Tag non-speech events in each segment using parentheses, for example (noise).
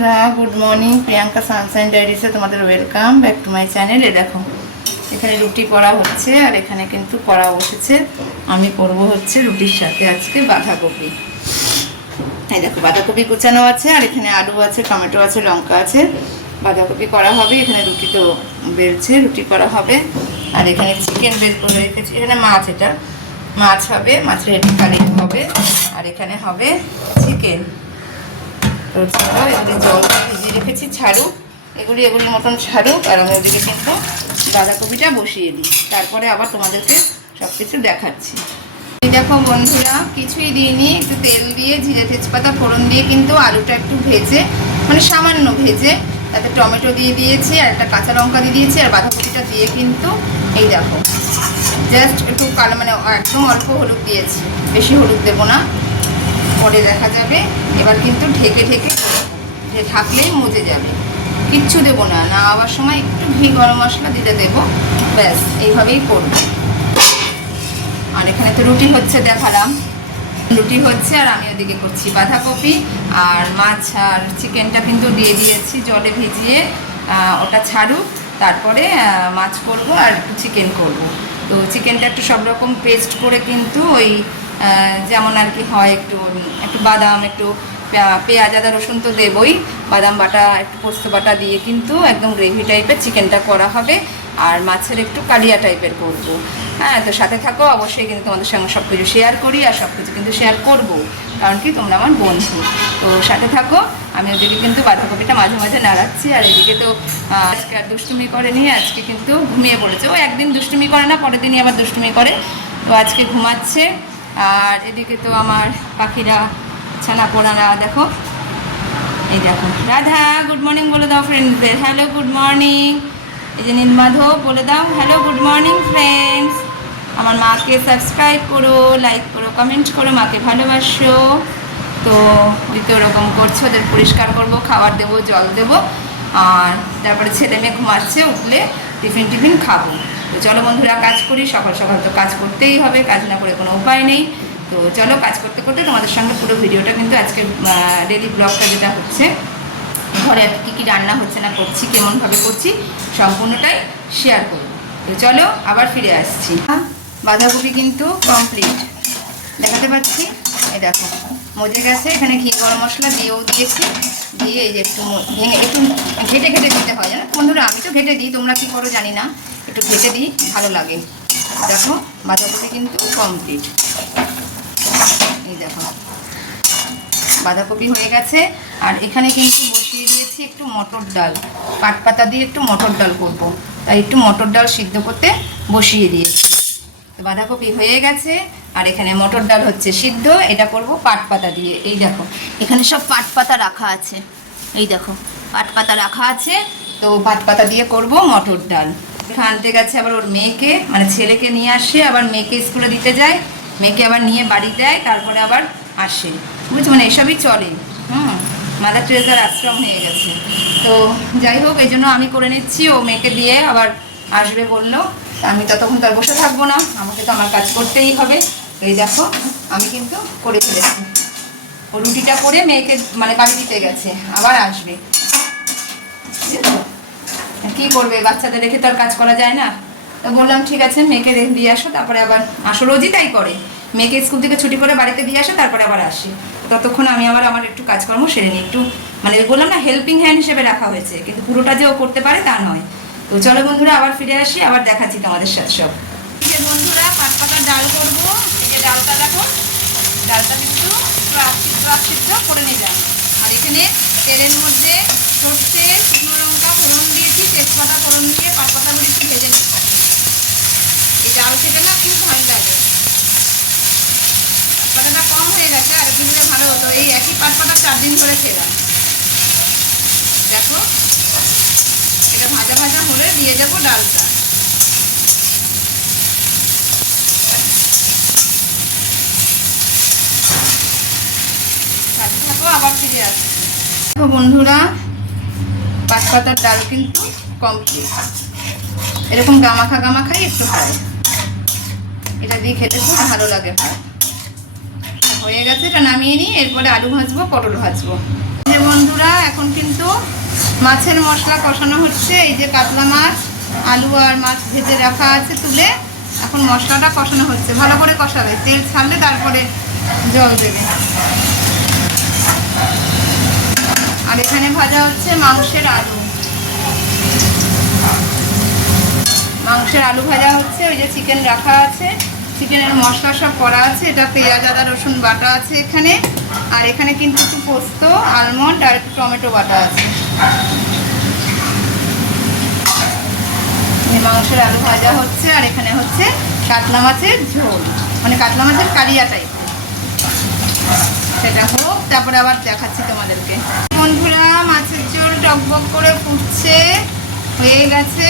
বন্ধুরা good morning Priyanka sunshine ডায়েরিসে তোমাদের welcome back to my channel এ দেখো, এখানে রুটি করা হচ্ছে আর এখানে কিন্তু করা বসেছে। আমি করব হচ্ছে রুটির সাথে আজকে বাঁধাকপি। এই দেখো, বাঁধাকপি কুচানো আছে আর এখানে আলু আছে, টমেটো আছে, লঙ্কা আছে। বাঁধাকপি করা হবে, এখানে রুটি তো বেলছে, রুটি করা হবে। আর এখানে চিকেন বের করে রেখেছি। এখানে মাছ এটা। মাছ হবে মাছের কারি হবে। আর এখানে হবে চিকেন তো চলো জল ভিজিয়ে রেখেছি ছাড়ুক এগুলি এগুলির মতন ছাড়ুক আর আমি ওদিকে কিন্তু বাঁধাকপিটা বসিয়ে দিই তারপরে আবার তোমাদেরকে সব কিছু দেখাচ্ছি দেখো বন্ধুরা কিছুই দিইনি একটু তেল দিয়ে জিরে তেজপাতা ফোড়ন দিয়ে কিন্তু আলুটা একটু ভেজে মানে সামান্য ভেজে তাতে টমেটো দিয়ে দিয়েছি আর একটা কাঁচা লঙ্কা দিয়ে দিয়েছি আর বাঁধাকপিটা দিয়ে কিন্তু এই দেখো জাস্ট একটু কালো মানে একদম অল্প হলুদ দিয়েছি বেশি হলুদ দেবো না পরে দেখা যাবে। এবার কিন্তু ঢেকে ঢেকে ঢাকলেই মজে যাবে। কিচ্ছু দেবো না। না আবার সময় একটু ঘি গরম মশলা দিতে দেবো। ব্যাস, এইভাবেই করব। আর এখানে তো রুটি হচ্ছে দেখালাম। রুটি হচ্ছে আর আমি ওদিকে করছি বাঁধাকপি আর মাছ আর চিকেনটা কিন্তু দিয়ে দিয়েছি জলে ভিজিয়ে। ওটা ছাড়ুক তারপরে মাছ করব আর চিকেন করব। তো চিকেনটা একটু সব রকম পেস্ট করে কিন্তু ওই যেমন আর কি হয় একটু একটু বাদাম, একটু পেঁয়াজ, আদা, রসুন তো দেবই। বাদাম বাটা, একটু পোস্ত বাটা দিয়ে কিন্তু একদম গ্রেভি টাইপের চিকেনটা করা হবে। আর মাছের একটু কালিয়া টাইপের করব। হ্যাঁ তো সাথে থাকো, অবশ্যই কিন্তু তোমাদের সঙ্গে সব কিছু শেয়ার করি আর সব কিছু কিন্তু শেয়ার করব। কারণ কি, তোমরা আমার বন্ধু। তো সাথে থাকো, আমি ওদিকে কিন্তু বাঁধাকপিটা মাঝে মাঝে নাড়াচ্ছি। আর এদিকে তো আজকে আর দুষ্টুমি করেনি, আজকে কিন্তু ঘুমিয়ে পড়েছে। ও একদিন দুষ্টুমি করে না, পরের দিনই আবার দুষ্টুমি করে। তো আজকে ঘুমাচ্ছে। আর এদিকে তো আমার পাখিরা ছানা পোড়ানা দেখো। এই দেখো। রাধা গুড মর্নিং বলে দাও ফ্রেন্ডসদের হ্যালো গুড মর্নিং এই যে নীলমাধব বলে দাও। হ্যালো গুড মর্নিং ফ্রেন্ডস আমার মাকে সাবস্ক্রাইব করো লাইক করো কমেন্ট করো, মাকে ভালোবাসো। তো দ্বিতীয় রকম করছে, ওদের পরিষ্কার করব, খাবার দেবো, জল দেবো। আর তারপরে ছেলে মেয়ে ঘুমাচ্ছে, উঠলে টিফিন টিফিন খাব। তো চলো বন্ধুরা, কাজ করি, সকাল সকাল তো কাজ করতেই হবে, কাজ না করে কোনো উপায় নেই। তো চলো কাজ করতে করতে তোমাদের সঙ্গে পুরো ভিডিওটা কিন্তু আজকে ডেলি ব্লগটা যেটা হচ্ছে, ঘরে কী কী রান্না হচ্ছে না করছি, কেমনভাবে করছি, সম্পূর্ণটাই শেয়ার করব। তো চলো আবার ফিরে আসছি। বাঁধাকপি কিন্তু কমপ্লিট দেখাতে পাচ্ছি? এই দেখো, মজে গেছে। এখানে ঘি, গরম মশলা দিয়েও দিয়েছি। দিয়ে এই যে একটু ভেঙে একটু ঘেটে ঘেটে দিতে হয়, জানো? বন্ধুরা, আমি তো ঘেটে দিই, তোমরা কী করো জানি না। একটু ঘেটে দিই, ভালো লাগে। দেখো, বাঁধাকপি কিন্তু কমপ্লিট এই দেখো। বাঁধাকপি হয়ে গেছে। আর এখানে কিন্তু বসিয়ে দিয়েছি একটু মটর ডাল। পাট পাতা দিয়ে একটু মটর ডাল করব। তাই একটু মটর ডাল সিদ্ধ করতে বসিয়ে দিয়েছি। তো বাঁধাকপি হয়ে গেছে। আর এখানে মটর ডাল হচ্ছে সিদ্ধ। এটা করব পাট পাতা দিয়ে। এই দেখো, এখানে সব পাট পাতা রাখা আছে। এই দেখো, পাট পাতা রাখা আছে। তো পাট পাতা দিয়ে করব মটর ডাল। আনতে গেছে আবার ওর মেয়েকে মানে ছেলেকে নিয়ে আসে, আবার মেয়েকে স্কুলে দিতে যায়, মেয়েকে আবার নিয়ে বাড়ি দেয়, তারপরে আবার আসে। বুঝছ? মানে এসবই চলে। হুম, মাদার টেরেসার আশ্রম হয়ে গেছে। তো যাই হোক, এই জন্য আমি করে নিচ্ছি। ও মেয়েকে দিয়ে আবার আসবে বলল। আমি ততক্ষণ তার বসে থাকব না। আমাকে তো আমার কাজ করতেই হবে। এই দেখো, আমি কিন্তু করে ফেলেছি। ও রুটিটা করে মেয়েকে মানে বাড়ি দিতে গেছে। আবার আসবে। বুঝেছ? কি করবে? বাচ্চাদের রেখে তো আর কাজ করা যায় না। তো বললাম, ঠিক আছে, মেয়েকে দিয়ে আসো, তারপরে আবার আসো। রোজই তাই করে। মেয়েকে স্কুল থেকে ছুটি করে বাড়িতে দিয়ে আসে, তারপরে আবার আসি। ততক্ষণ আমি আবার আমার একটু কাজকর্ম সেরে নিই। একটু মানে বললাম না হেল্পিং হ্যান্ড হিসেবে রাখা হয়েছে, কিন্তু পুরোটা যে ও করতে পারে তা নয়। তো চলো বন্ধুরা, আবার ফিরে আসি, আবার দেখাচ্ছি তোমাদের সাথে সব। বন্ধুরা পাট পাতার ডাল করব। এই যে ডালটা দেখো, ডালটা কিন্তু আশিদ্ধ আশিদ্ধ করে নিলাম। আর এখানে তেলের মধ্যে সর্ষে, শুকনো লঙ্কা, ফোড়ন তেজপাতা ফোড়ন দিয়ে পাট পাতাগুলো একটু ভেজে নিচ্ছি এই ডাল খেতে না খুব ভালো লাগে। পাতাটা কম হয়ে গেছে আর একটু দিলে ভালো হতো। এই একই পাট পাতা চার দিন ধরে খেলাম। দেখো, এটা ভাজা ভাজা হলে দিয়ে যাব ডালটা। আবার ফিরে আসছি। বন্ধুরা পাঁচ পাতার ডাল কিন্তু কমপ্লিট এরকম গামাখা গামাখাই একটু হয় এটা দিয়ে খেতে খুব ভালো লাগে ভাত হয়ে গেছে, এটা নামিয়ে নিই এরপরে আলু ভাজবো, পটল ভাজবো। যে বন্ধুরা, এখন কিন্তু মাছের মশলা কষানো হচ্ছে। এই যে কাতলা মাছ, আলু আর মাছ ভেজে রাখা আছে তুলে। এখন মশলাটা কষানো হচ্ছে। ভালো করে কষাবে। তেল ছাড়লে তারপরে জল দেবে। আর এখানে ভাজা হচ্ছে মাংসের আলু। মাংসের আলু ভাজা হচ্ছে, ওই যে চিকেন রাখা আছে চিকেনের মশলা সব করা আছে, এটা পেঁয়াজ, আদা, রসুন বাটা আছে এখানে, আর এখানে কিন্তু একটু পোস্ত আলমন্ড আর একটু টমেটো বাটা আছে। মাংসের আলু ভাজা হচ্ছে, আর এখানে হচ্ছে কাতলা মাছের ঝোল মানে কাতলা মাছের কালিয়া টাইপের সেটা হোক, তারপরে আবার দেখাচ্ছি তোমাদেরকে। বন্ধুরা, মাছের ঝোল টকবক করে ফুটছে, হয়ে গেছে।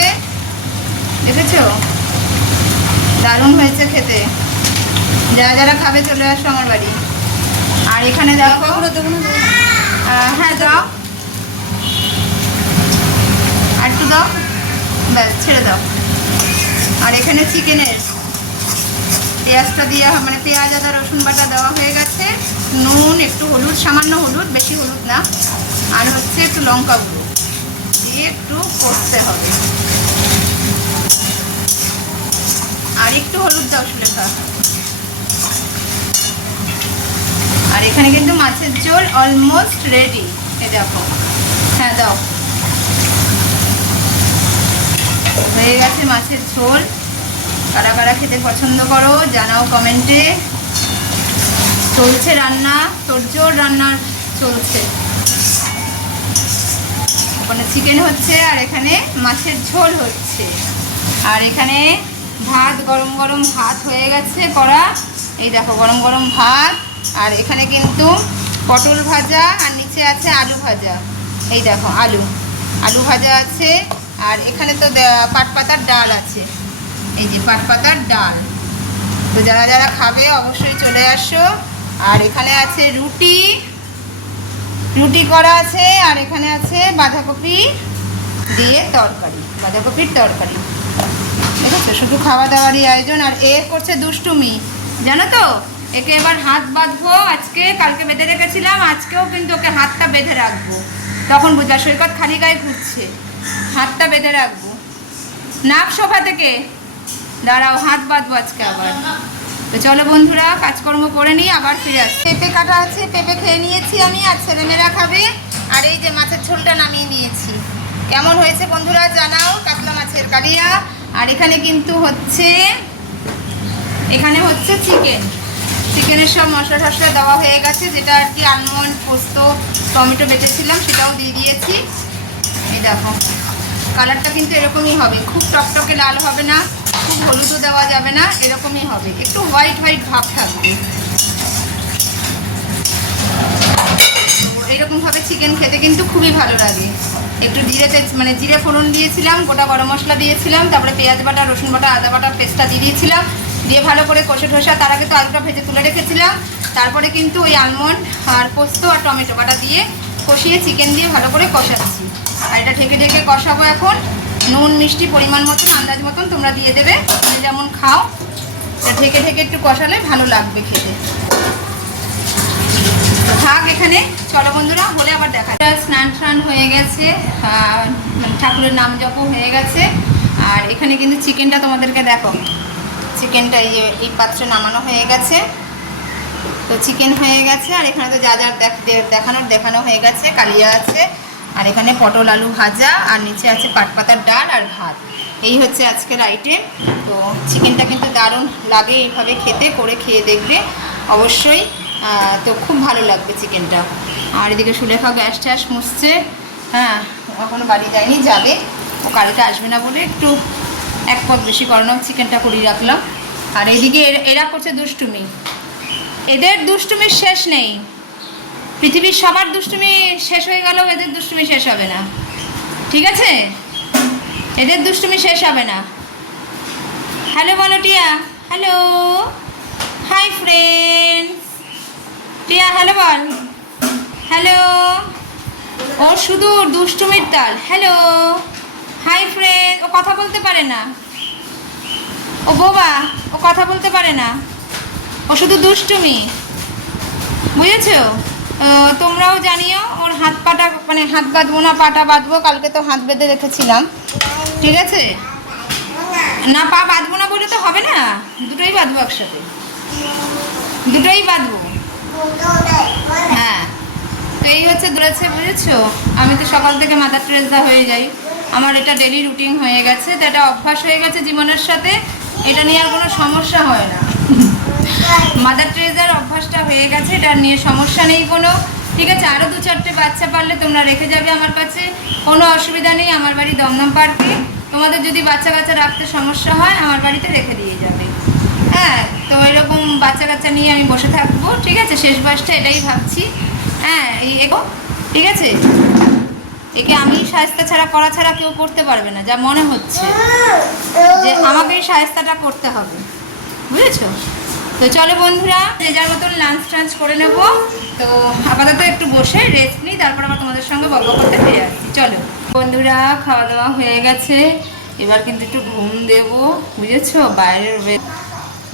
দেখেছ দারুণ হয়েছে খেতে। যারা যারা খাবে চলে আসো আমার বাড়ি। আর এখানে দেখো হ্যাঁ দাও। আর একটু দাও। ব্যাস ছেড়ে দাও। আর এখানে চিকেনের পেঁয়াজটা দিয়ে মানে পেঁয়াজ আদা রসুন বাটা দেওয়া হয়ে গেছে। নুন একটু হলুদ সামান্য হলুদ বেশি হলুদ না। আর হচ্ছে একটু লঙ্কা গুঁড়ো। দিয়ে একটু করতে হবে। আর একটু হলুদ দাও সুলেখা আর এখানে কিন্তু মাছের ঝোল অলমোস্ট রেডি এ দেখো। হ্যাঁ দাও। হয়ে গেছে মাছের ঝোল। কারা কারা খেতে পছন্দ করো জানাও কমেন্টে। চলছে রান্না তোরজোর রান্না চলছে। ওখানে চিকেন হচ্ছে আর এখানে মাছের ঝোল হচ্ছে। আর এখানে ভাত, গরম গরম ভাত হয়ে গেছে করা এই দেখো, গরম গরম ভাত। আর এখানে কিন্তু পটল ভাজা আর নিচে আছে আলু ভাজা। এই দেখো, আলু। আলু ভাজা আছে। আর এখানে তো পাট পাতার ডাল আছে। এই যে পাট পাতার ডাল। তো যারা যারা খাবে অবশ্যই চলে আসো। আর এখানে আছে রুটি। রুটি করা আছে। আর এখানে আছে বাঁধাকপি দিয়ে তরকারি। বাঁধাকপির তরকারি। দেখেছ শুধু খাওয়া দাওয়ারই আয়োজন আর এ করছে দুষ্টুমি। জানো তো? একে এবার হাত বাঁধবো, আজকে কালকে বেঁধে রেখেছিলাম, আজকেও কিন্তু ওকে হাতটা বেঁধে রাখব। তখন বুঝা সৈকত খালি গায়ে ঘুরছে। হাতটা বেঁধে রাখব। নাক সোফা থেকে। দাঁড়াও, হাত বাঁধবো আজকে আবার। তো চলো বন্ধুরা, কাজকর্ম করে নিই, আবার ফিরে আসছি। পেঁপে কাটা আছে, পেঁপে খেয়ে নিয়েছি আমি, আর ছেলেমেয়েরা খাবে। আর এই যে মাছের ঝোলটা নামিয়ে নিয়েছি। কেমন হয়েছে বন্ধুরা জানাও, কাতলা মাছের কালিয়া। আর এখানে কিন্তু হচ্ছে, এখানে হচ্ছে চিকেন চিকেনের সব মশলা টশলা দেওয়া হয়ে গেছে, যেটা আর কি আলমন্ড পোস্ত, টমেটো বেটেছিলাম, সেটাও দিয়ে দিয়েছি। এই দেখো কালারটা কিন্তু এরকমই হবে। খুব টকটকে লাল হবে না, খুব হলুদও দেওয়া যাবে না, এরকমই হবে। একটু হোয়াইট হোয়াইট ভাব থাকবে। এরকমভাবে চিকেন খেতে কিন্তু খুবই ভালো লাগে। একটু জিরেতে মানে জিরে ফোড়ন দিয়েছিলাম, গোটা গরম মশলা দিয়েছিলাম, তারপরে পেঁয়াজ বাটা, রসুন বাটা, আদা বাটা পেস্টটা দিয়ে দিয়েছিলাম। দিয়ে ভালো করে কষে ঠসা তার আগে তো আলুটা ভেজে তুলে রেখেছিলাম। তারপরে কিন্তু ওই আলমন্ড আর পোস্ত আর টমেটো বাটা দিয়ে কষিয়ে চিকেন দিয়ে ভালো করে কষাচ্ছি। আর এটা ঢেকে ঢেকে কষাবো এখন। নুন, মিষ্টি পরিমাণ মতন, আন্দাজ মতন তোমরা দিয়ে দেবে। যেমন খাও, এটা ঢেকে ঢেকে একটু কষালে ভালো লাগবে খেতে। থাক এখানে। চলো বন্ধুরা হলে আবার দেখা। স্নান টান হয়ে গেছে মানে ঠাকুরের নাম জপ হয়ে গেছে। আর এখানে কিন্তু চিকেনটা তোমাদেরকে দেখো। চিকেনটা এই এই পাত্রে নামানো হয়ে গেছে। তো চিকেন হয়ে গেছে, আর এখানে তো যা যা দেখানোর, দেখানো হয়ে গেছে, কালিয়া আছে, আর এখানে পটল আলু ভাজা, আর নিচে আছে পাট পাতার ডাল আর ভাত। এই হচ্ছে আজকের আইটেম তো চিকেনটা কিন্তু দারুণ লাগে এইভাবে খেতে, করে খেয়ে দেখবে অবশ্যই। তো খুব ভালো লাগবে চিকেনটা। আর এদিকে সুলেখা গ্যাস ট্যাস মুছছে। হ্যাঁ এখনও বাড়ি যায়নি, যাবে। ও কালকে আসবে না বলে একটু এক পদ বেশি করানো চিকেনটা করিয়ে রাখলাম। আর এদিকে এরা- করছে দুষ্টুমি। এদের দুষ্টুমির শেষ নেই। পৃথিবীর সবার দুষ্টুমি শেষ হয়ে গেলেও এদের দুষ্টুমি শেষ হবে না। ঠিক আছে? এদের দুষ্টুমি শেষ হবে না। হ্যালো বলো, Tia. Hello. Hi friends. Tia, hello বল। হ্যালো ও শুধু দুষ্টুমির তাল। হ্যালো হাই ফ্রেন্ড ও কথা বলতে পারে না। ও বোবা, ও কথা বলতে পারে না। ও শুধু দুষ্টুমি। বুঝেছ? তোমরাও জানিও, ওর হাত পাটা মানে হাত বাঁধবো না, পাটা বাঁধবো, কালকে তো হাত বেঁধে রেখেছিলাম। ঠিক আছে? না, পা বাঁধবো না বলে তো হবে না। দুটোই বাঁধবো একসাথে। দুটোই বাঁধবো। হ্যাঁ। তো এই হচ্ছে ধরেছে বুঝেছ? আমি তো সকাল থেকে মাদার ট্রেসা হয়ে যাই। আমার এটা ডেলি রুটিন হয়ে গেছে তো এটা অভ্যাস হয়ে গেছে জীবনের সাথে। এটা নিয়ে আর কোনো সমস্যা হয় না। (laughs) মাদার ট্রেজার অভ্যাসটা হয়ে গেছে এটা নিয়ে সমস্যা নেই কোনো। ঠিক আছে আরও দু চারটে বাচ্চা পারলে তোমরা রেখে যাবে আমার কাছে। কোনো অসুবিধা নেই আমার বাড়ি দমদম পার্কে। তোমাদের যদি বাচ্চা কাচ্চা রাখতে সমস্যা হয় আমার বাড়িতে রেখে তো এরকম বাচ্চা কাচ্চা নিয়ে আমি বসে থাকব। ঠিক আছে, শেষ বয়সটা এটাই ভাবছি। হ্যাঁ এই এগো, ঠিক আছে? একে আমি সায়স্তা ছাড়া করা ছাড়া কেউ করতে পারবে না, যা মনে হচ্ছে। যে আমাকে এই সায়স্তাটা করতে হবে। বুঝেছ? তো চলো বন্ধুরা, যে যার মতন লাঞ্চ টাঞ্চ করে নেব। তো আপাতত একটু বসে রেস্ট নিই, তারপর আবার তোমাদের সঙ্গে গল্প করতে ফিরে আসছি। চলো। বন্ধুরা, খাওয়া দাওয়া হয়ে গেছে। এবার কিন্তু একটু ঘুম দেব, বুঝেছ? বাইরের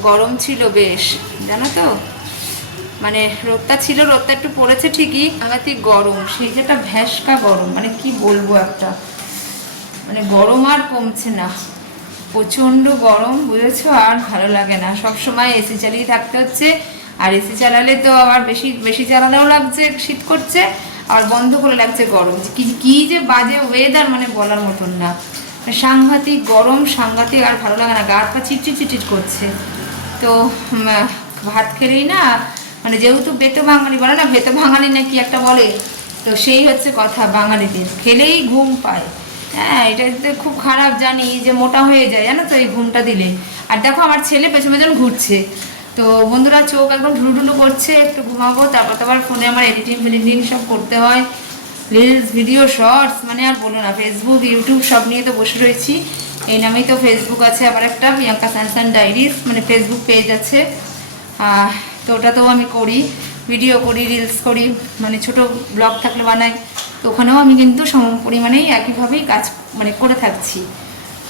গরম ছিল বেশ, জানো তো? মানে রোদটা ছিল, রোদটা একটু পড়েছে ঠিকই সাংঘাতিক গরম, সেই যেটা ভ্যাসকা গরম মানে কি বলব একটা? মানে গরম আর কমছে না। প্রচণ্ড গরম, বুঝেছ? আর ভালো লাগে না। সব সময় এসি চালিয়ে থাকতে হচ্ছে, আর এসি চালালে তো আবার বেশি বেশি চালালেও লাগছে, শীত করছে, আর বন্ধ করে লাগছে গরম। কি কি যে বাজে ওয়েদার মানে বলার মতন না। সাংঘাতিক গরম, সাংঘাতিক আর ভালো লাগে না। গা হাত পা চিটচিট চিটচিট করছে। তো ভাত খেলেই না মানে যেহেতু বেতো বাঙালি বলে না বেতো বাঙালি নাকি একটা বলে, তো সেই হচ্ছে কথা বাঙালিদের। খেলেই ঘুম পায়। হ্যাঁ এটা তো খুব খারাপ জানি, যে মোটা হয়ে যায়, জানো তো, এই ঘুমটা দিলে। আর দেখো, আমার ছেলে পেছন পেছন ঘুরছে। তো বন্ধুরা, চোখ একদম ঢুলুঢুলু করছে, একটু ঘুমাবো, তারপর তো আবার ফোনে আমার এডিটিং ফেডিটিং সব করতে হয়। রিলস ভিডিও শর্টস মানে আর বলো না ফেসবুক ইউটিউব সব নিয়ে তো বসে রয়েছি। এই নামেই তো ফেসবুক আছে আবার একটা, প্রিয়াঙ্কা স্যানসান ডায়েরিস মানে ফেসবুক পেজ আছে। তো ওটাতেও আমি করি ভিডিও করি রিলস করি মানে ছোট ব্লগ থাকলে বানাই। তো ওখানেও আমি কিন্তু সম পরিমাণেই একইভাবেই কাজ মানে করে থাকছি।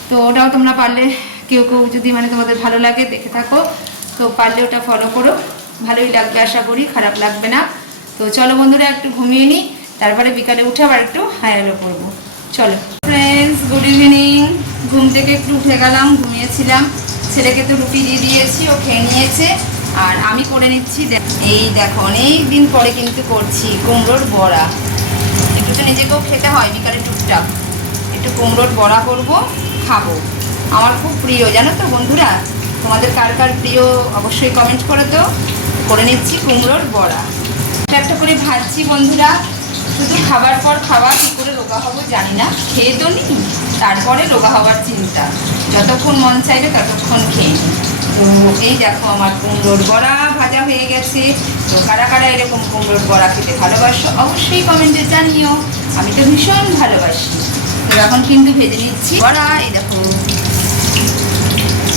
তো ওটাও তোমরা পারলে, কেউ কেউ যদি মানে তোমাদের ভালো লাগে, দেখে থাকো। তো পারলে ওটা ফলো করো। ভালোই লাগবে, আশা করি, খারাপ লাগবে না। তো চলো বন্ধুরা, একটু ঘুমিয়ে নিই, তারপরে বিকালে উঠে আবার একটু হায়ালো করব। চলো। ফ্রেন্ডস গুড ইভিনিং ঘুম থেকে একটু উঠে গেলাম, ঘুমিয়েছিলাম। ছেলেকে তো রুটি দিয়ে দিয়েছি, ও খেয়ে নিয়েছে। আর আমি করে নিচ্ছি এই দেখো, অনেক দিন পরে কিন্তু করছি, কুমড়োর বড়া। একটু তো নিজেকেও খেতে হয়, বিকালে টুকটাক। একটু কুমড়োর বড়া করব, খাব। আমার খুব প্রিয়, জানো তো বন্ধুরা? তোমাদের কার কার প্রিয়, অবশ্যই কমেন্ট করে তো করে নিচ্ছি কুমড়োর বড়া। একটা করে ভাজছি বন্ধুরা। শুধু খাবার পর খাবার কী করে রোগা হব জানি না, খেয়ে তো নিই, তারপরে রোগা হওয়ার চিন্তা। যতক্ষণ মন চাইবে ততক্ষণ খেয়ে নিই। তো এই দেখো আমার কুমড়োর বড়া ভাজা হয়ে গেছে। তো কারা কারা এরকম কুমড়োর বড়া খেতে ভালোবাসো অবশ্যই কমেন্টে জানিও। আমি তো ভীষণ ভালোবাসি। তো এখন কিন্তু ভেজে নিচ্ছি বড়া, এই দেখো।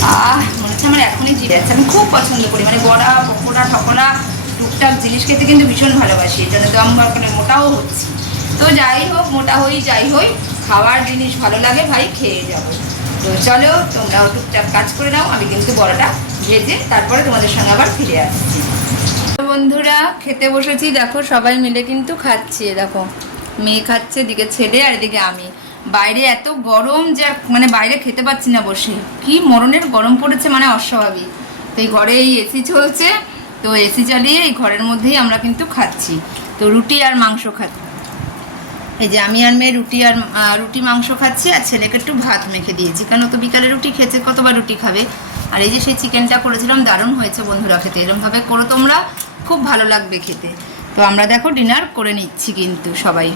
আহ, মনে হচ্ছে আমার এখনই জিভে আছে। আমি খুব পছন্দ করি। মানে বড়া, পকোড়া ঠকোড়া টুকটাক জিনিস খেতে কিন্তু ভীষণ ভালোবাসি এই জন্য আমরা ওখানে মোটাও হচ্ছি। তো যাই হোক, মোটা হই, যাই হই, খাওয়ার জিনিস ভালো লাগে, ভাই খেয়ে যাব। তো চলো, তোমরাও টুকটাক কাজ করে নাও, আমি কিন্তু বড়াটা ভেজে তারপরে তোমাদের সঙ্গে আবার ফিরে আসছি। বন্ধুরা, খেতে বসেছি, দেখো সবাই মিলে কিন্তু খাচ্ছি, দেখো। মেয়ে খাচ্ছে, এদিকে ছেলে আর এদিকে আমি। বাইরে এত গরম যে মানে বাইরে খেতে পাচ্ছি না বসে। কি মরণের গরম পড়েছে মানে অস্বাভাবিক। তো এই ঘরে এই এসি চলছে তো এসি চালিয়ে এই ঘরের মধ্যেই আমরা কিন্তু খাচ্ছি। তো রুটি আর মাংস খাচ্ছি। এই যে আমি আর মেয়ে রুটি আর রুটি মাংস খাচ্ছি আর ছেলেকে একটু ভাত মেখে দিয়েছি। ও তো বিকালে রুটি খেয়েছে, কতবার রুটি খাবে? আর এই যে সেই চিকেনটা করেছিলাম, দারুণ হয়েছে বন্ধুরা খেতে। এরমভাবে করো তোমরা খুব ভালো লাগবে খেতে। তো আমরা দেখো ডিনার করে নিচ্ছি কিন্তু সবাই।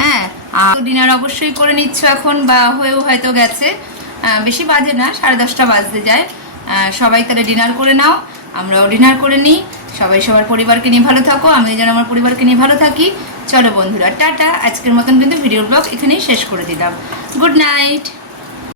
হ্যাঁ আর ডিনার অবশ্যই করে নিচ্ছ এখন বা হয়েও হয়তো গেছে। বেশি বাজে না, সাড়ে দশটা বাজতে যায়। সবাই তাহলে ডিনার করে নাও। আমরাও ডিনার করে নিই। সবাই সবার পরিবারকে নিয়ে ভালো থাকো আমি যেন আমার পরিবারকে নিয়ে ভালো থাকি। চলো বন্ধুরা, টাটা। আজকের মতন কিন্তু ভিডিও ব্লগ এখানেই শেষ করে দিলাম। Good night